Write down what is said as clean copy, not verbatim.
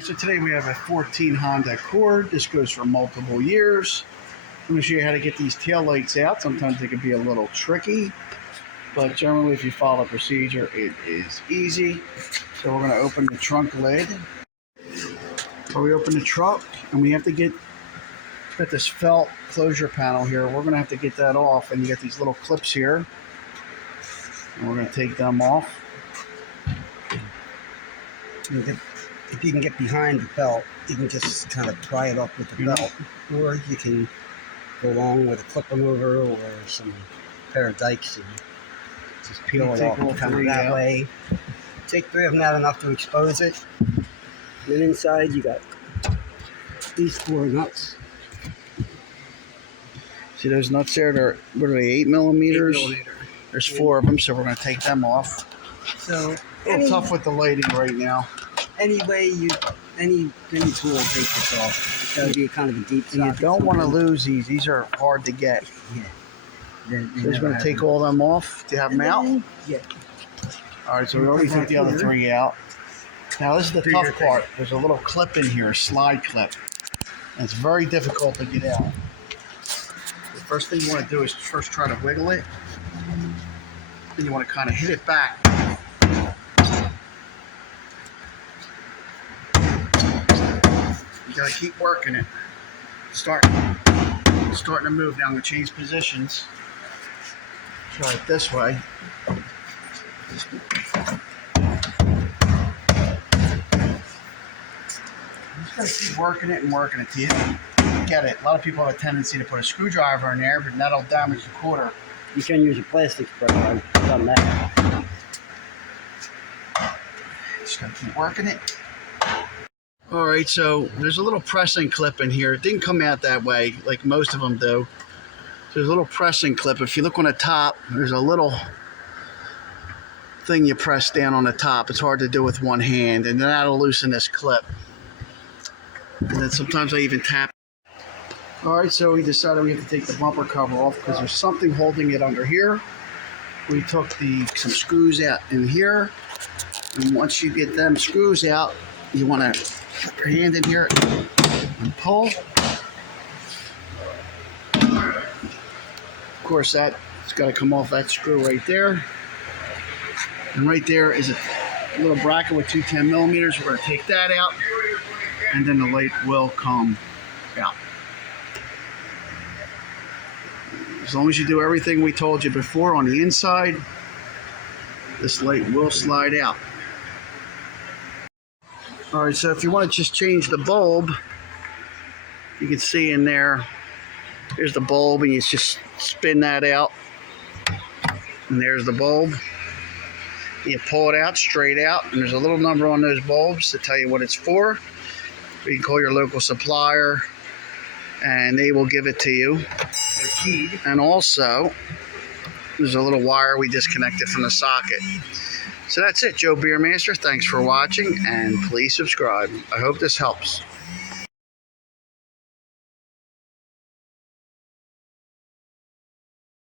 So today we have a 14 Honda Accord. This goes for multiple years. I'm going to show you how to get these tail lights out. Sometimes they can be a little tricky, but generally if you follow the procedure, it is easy. So we're going to open the trunk lid. So we open the trunk and we have to get this felt closure panel here. We're going to have to get that off, and you get these little clips here. And we're going to take them off. If you can get behind the belt, you can just kind of pry it up with the belt, or you can go along with a clip remover or some pair of dikes and just peel it off kind of that way. Take 3 of them out enough to expose it. And then inside you got these 4 nuts. See those nuts there? What are they, 8 millimeters? 8 millimeter. There's 4 of them, so we're going to take them off. So a little tough with the lighting right now. Any tool will take this off. It's got to be kind of a deep socket. You don't want to lose these. These are hard to get. Yeah. So we're going to take all them off to have them out? Yeah. All right, so we already took the other 3 out. Now this is the tough part. There's a little clip in here, a slide clip. And it's very difficult to get out. The first thing you want to do is first try to wiggle it. Then you want to kind of hit it back. You gotta keep working it. Starting to move. Now I'm gonna change positions. Try it this way. I'm just gonna keep working it and working it till you get it. A lot of people have a tendency to put a screwdriver in there, but that'll damage the quarter. You can use a plastic spring on that. Just gonna keep working it. All right, so there's a little pressing clip in here. It didn't come out that way like most of them do. So there's a little pressing clip. If you look on the top, there's a little thing you press down on the top. It's hard to do with one hand, and then that'll loosen this clip. And then sometimes I even tap. All right, so we decided we have to take the bumper cover off because there's something holding it under here. We took some screws out in here, and once you get them screws out, you want to put your hand in here and pull. Of course, it's got to come off that screw right there. And right there is a little bracket with 2 10 millimeters. We're going to take that out, and then the light will come out. As long as you do everything we told you before on the inside, this light will slide out. All right, so if you want to just change the bulb, you can see in there, here's the bulb, and you just spin that out. And there's the bulb. You pull it out, straight out, and there's a little number on those bulbs to tell you what it's for. You can call your local supplier, and they will give it to you. And also, there's a little wire we disconnected from the socket. So that's it, Joe Beermaster. Thanks for watching, and please subscribe. I hope this helps.